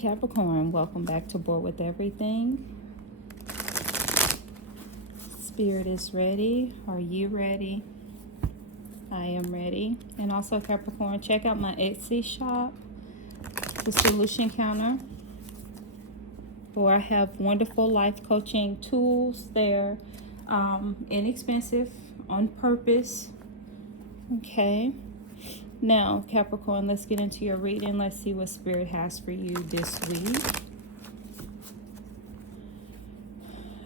Capricorn, welcome back to Board with Everything. Spirit is ready. Are you ready? I am ready. And also, Capricorn, check out my Etsy shop, the Solution Counter, where I have wonderful life coaching tools there. Inexpensive, on purpose. Okay. Now, Capricorn, let's get into your reading. Let's see what Spirit has for you this week.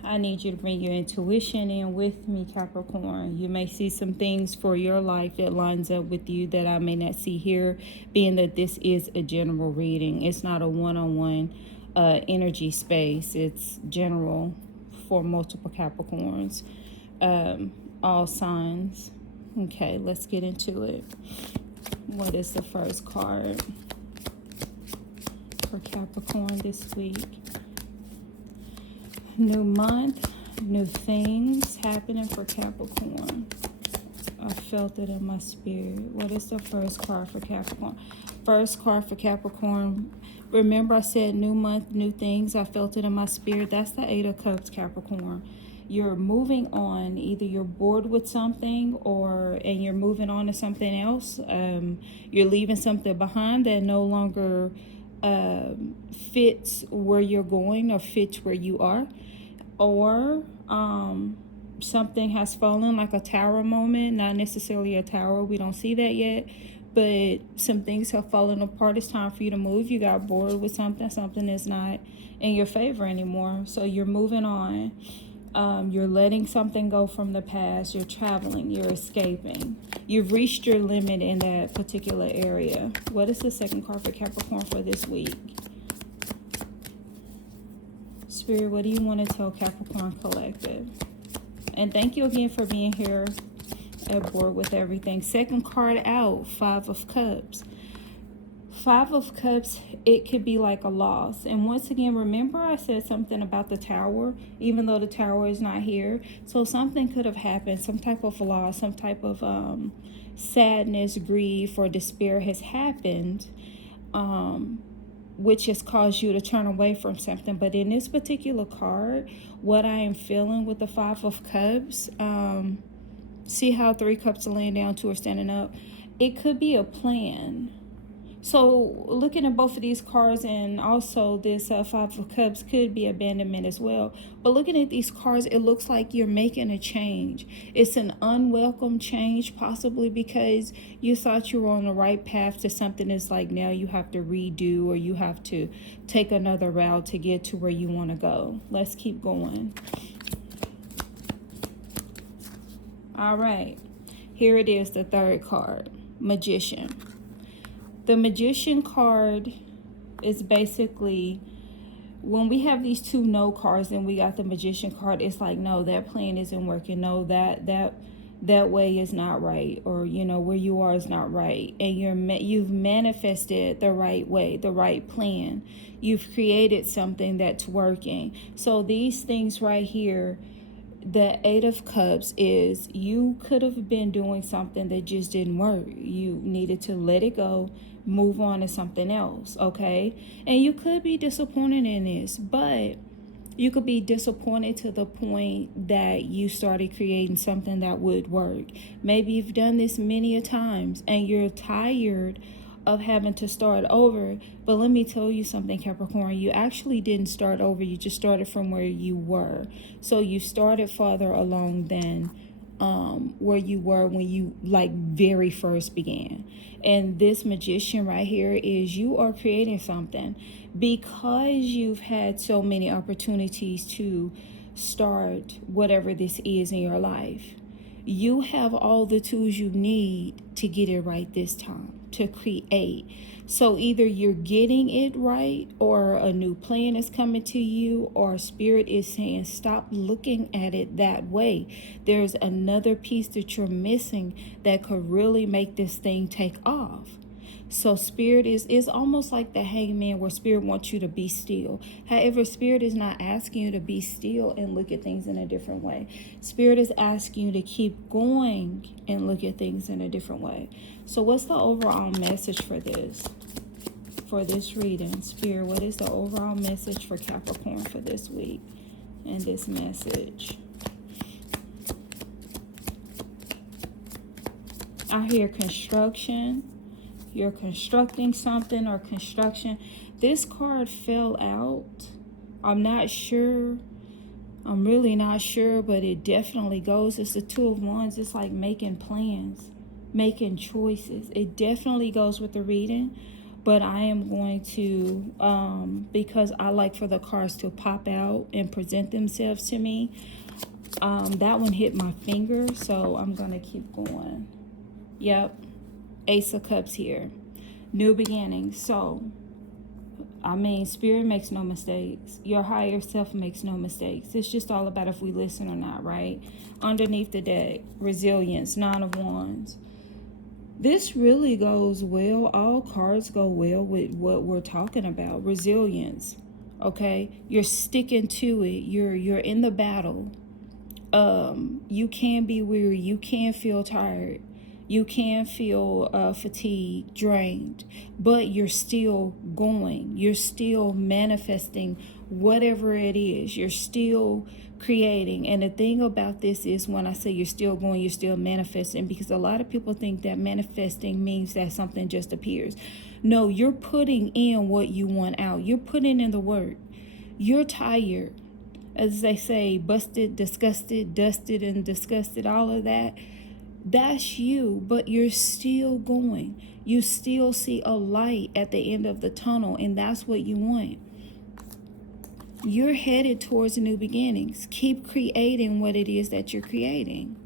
I need you to bring your intuition in with me, Capricorn. You may see some things for your life that lines up with you that I may not see here, being that this is a general reading. It's not a one-on-one energy space. It's general for multiple Capricorns, all signs. Okay, let's get into it. What is the first card for Capricorn this week? New month, new things happening for Capricorn. I felt it in my spirit. What is the first card for Capricorn? First card for Capricorn. Remember I said new month, new things. I felt it in my spirit. That's the Eight of Cups, Capricorn. You're moving on. Either you're bored with something and you're moving on to something else. You're leaving something behind that no longer fits where you're going or fits where you are. Or something has fallen, like a tower moment. Not necessarily a tower. We don't see that yet. But some things have fallen apart. It's time for you to move. You got bored with something. Something is not in your favor anymore. So you're moving on. You're letting something go from the past. You're traveling. You're escaping. You've reached your limit in that particular area. What is the second card for Capricorn for this week? Spirit, what do you want to tell Capricorn Collective? And thank you again for being here at Board with Everything. Second card out, Five of Cups. Five of Cups, it could be like a loss. And once again, remember I said something about the tower, even though the tower is not here. So something could have happened, some type of loss, some type of sadness, grief, or despair has happened, which has caused you to turn away from something. But in this particular card, what I am feeling with the Five of Cups, see how Three Cups are laying down, two are standing up. It could be a plan. So looking at both of these cards, and also this Five of Cups could be abandonment as well. But looking at these cards, it looks like you're making a change. It's an unwelcome change, possibly because you thought you were on the right path to something that's like now you have to redo, or you have to take another route to get to where you want to go. Let's keep going. All right. Here it is, the third card, Magician. The Magician card is basically, when we have these two no cards and we got the Magician card, it's like, no, that plan isn't working. No, that way is not right. Or, you know, where you are is not right. And you've manifested the right way, the right plan. You've created something that's working. So these things right here, the Eight of Cups is you could have been doing something that just didn't work. You needed to let it go, move on to something else, okay? And you could be disappointed in this, but you could be disappointed to the point that you started creating something that would work. Maybe you've done this many a times and you're tired of having to start over. But let me tell you something, Capricorn, you actually didn't start over. You just started from where you were. So you started farther along than where you were when you very first began. And this Magician right here is you are creating something because you've had so many opportunities to start whatever this is in your life. You have all the tools you need to get it right this time, to create. So either you're getting it right, or a new plan is coming to you, or Spirit is saying, stop looking at it that way. There's another piece that you're missing that could really make this thing take off. So Spirit is almost like the hangman, where Spirit wants you to be still. However, Spirit is not asking you to be still and look at things in a different way. Spirit is asking you to keep going and look at things in a different way. So what's the overall message for this? for this reading? Spirit, what is the overall message for Capricorn for this week? And this message. I hear construction. You're constructing something or construction. This card fell out. I'm not sure. I'm really not sure, but it definitely goes. It's the Two of Wands. It's like making plans, making choices. It definitely goes with the reading, but I am going to, because I like for the cards to pop out and present themselves to me. That one hit my finger, so I'm going to keep going. Yep. Ace of Cups here. New beginnings. So, I mean, Spirit makes no mistakes. Your higher self makes no mistakes. It's just all about if we listen or not, right? Underneath the deck, resilience, Nine of Wands. This really goes well. All cards go well with what we're talking about. Resilience, okay? You're sticking to it. You're in the battle. You can be weary. You can feel tired. You can feel fatigued, drained, but you're still going. You're still manifesting whatever it is. You're still creating. And the thing about this is when I say you're still going, you're still manifesting, because a lot of people think that manifesting means that something just appears. No, you're putting in what you want out. You're putting in the work. You're tired. As they say, busted, disgusted, dusted, and disgusted, all of that. That's you, but you're still going. You still see a light at the end of the tunnel, and that's what you want. You're headed towards new beginnings. Keep creating what it is that you're creating.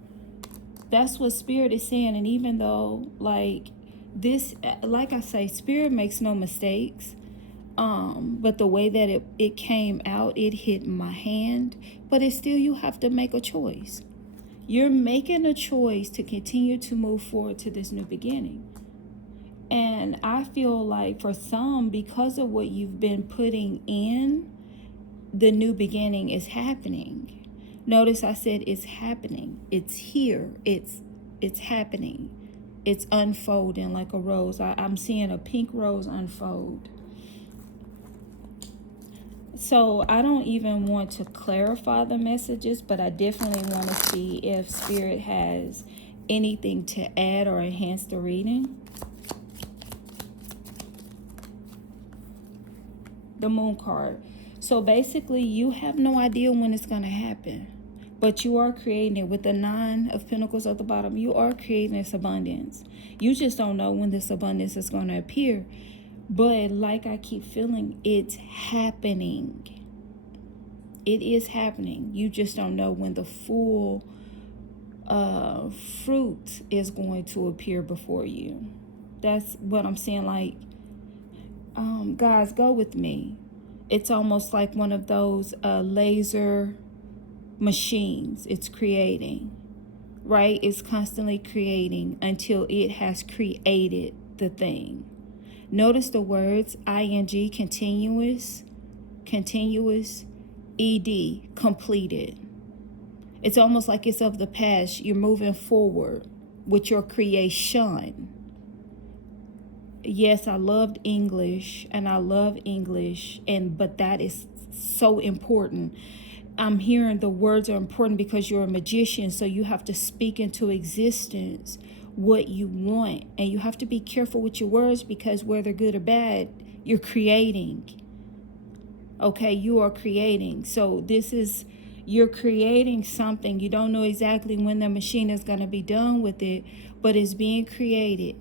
That's what Spirit is saying. And even though, like I say, Spirit makes no mistakes. But the way that it came out, it hit my hand. But it's still, you have to make a choice. You're making a choice to continue to move forward to this new beginning. And I feel like for some, because of what you've been putting in, the new beginning is happening. Notice I said it's happening. It's here. It's happening. It's unfolding like a rose. I'm seeing a pink rose unfold. So I don't even want to clarify the messages, but I definitely want to see if Spirit has anything to add or enhance the reading. The Moon card. So basically, you have no idea when it's going to happen, but you are creating it. With the Nine of Pentacles at the bottom, you are creating this abundance. You just don't know when this abundance is going to appear. But like I keep feeling, it's happening. It is happening. You just don't know when the full fruit is going to appear before you. That's what I'm saying. Like, guys, go with me. It's almost like one of those laser machines. It's creating, right? It's constantly creating until it has created the thing. Notice the words ing, continuous, ed, completed. It's almost like it's of the past. You're moving forward with your creation. Yes, I loved English, and I love English, but that is so important. I'm hearing the words are important because you're a magician, so you have to speak into existence what you want, and you have to be careful with your words, because whether good or bad, you're creating. Okay, you are creating. So you're creating something. You don't know exactly when the machine is going to be done with it, but it's being created,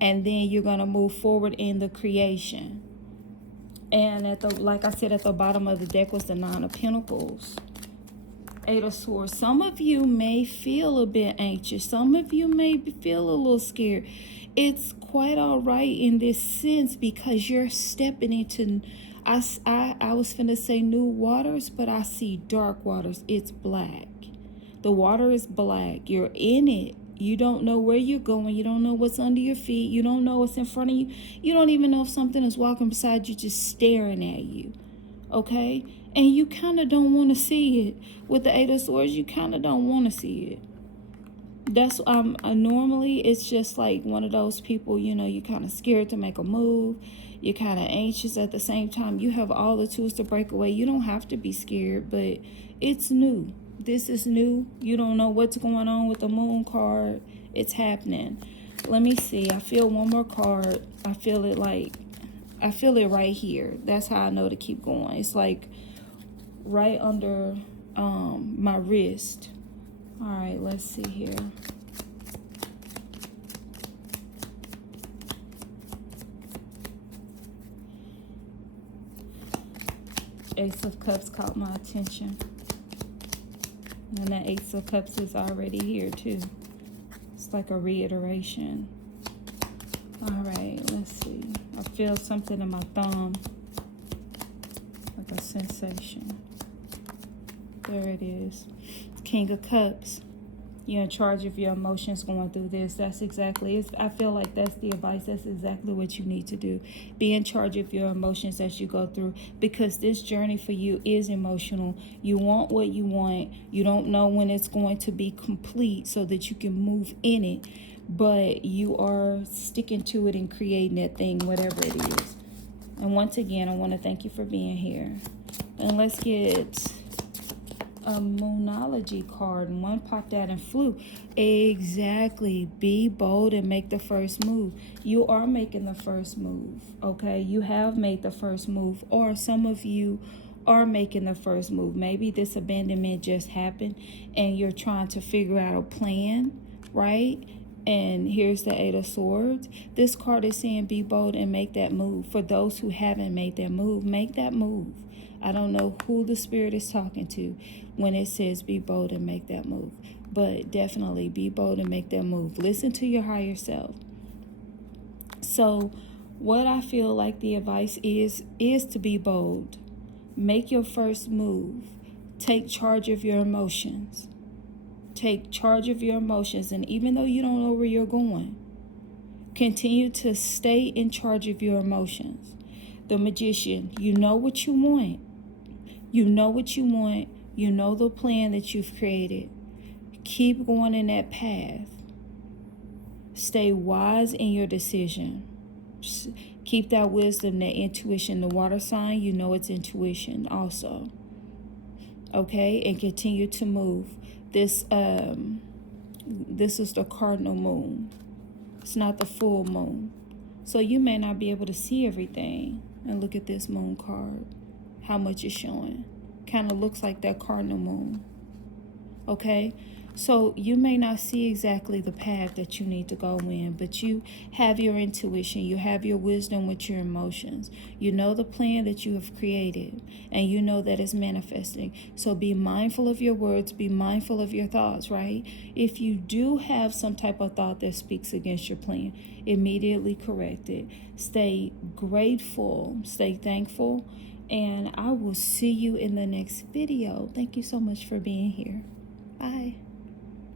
and then you're going to move forward in the creation. And like I said, at the bottom of the deck was the Nine of Pentacles. Eight of Swords. Some of you may feel a bit anxious. Some of you may feel a little scared. It's quite all right in this sense, because you're stepping into, I was finna say new waters, but I see dark waters. It's black. The water is black. You're in it. You don't know where you're going. You don't know what's under your feet. You don't know what's in front of you. You don't even know if something is walking beside you, just staring at you. Okay? And you kind of don't want to see it. With the Eight of Swords, you kind of don't want to see it. That's normally it's just like one of those people, you know, you're kind of scared to make a move. You're kind of anxious at the same time. You have all the tools to break away. You don't have to be scared, but it's new. This is new. You don't know what's going on with the moon card. It's happening. Let me see. I feel one more card. I feel it right here. That's how I know to keep going. It's like right under my wrist. All right, let's see here. Ace of Cups caught my attention. And the Ace of Cups is already here too. It's like a reiteration. All right, let's see. I feel something in my thumb. Like a sensation. There it is. King of Cups. You're in charge of your emotions going through this. That's exactly it. I feel like that's the advice. That's exactly what you need to do. Be in charge of your emotions as you go through, because this journey for you is emotional. You want what you want. You don't know when it's going to be complete so that you can move in it, but you are sticking to it and creating that thing, whatever it is. And once again, I want to thank you for being here. And let's get a moonology card, and one popped out and flew. Exactly. Be bold and make the first move. You are making the first move, okay? You have made the first move, or some of you are making the first move. Maybe this abandonment just happened and you're trying to figure out a plan, right? And here's the Eight of Swords. This card is saying be bold and make that move. For those who haven't made that move, make that move. I don't know who the Spirit is talking to when it says be bold and make that move. But definitely be bold and make that move. Listen to your higher self. So what I feel like the advice is to be bold. Make your first move. Take charge of your emotions. Take charge of your emotions. And even though you don't know where you're going, continue to stay in charge of your emotions. The Magician, you know what you want. You know what you want. You know the plan that you've created. Keep going in that path. Stay wise in your decision. Keep that wisdom, that intuition. The water sign, you know it's intuition also. Okay? And continue to move. This is the cardinal moon. It's not the full moon. So you may not be able to see everything. And look at this moon card. How much it's showing. Kind of looks like that cardinal moon. Okay? So you may not see exactly the path that you need to go in, but you have your intuition. You have your wisdom with your emotions. You know the plan that you have created, and you know that it's manifesting. So be mindful of your words. Be mindful of your thoughts, right? If you do have some type of thought that speaks against your plan, immediately correct it. Stay grateful. Stay thankful. And I will see you in the next video. Thank you so much for being here. Bye.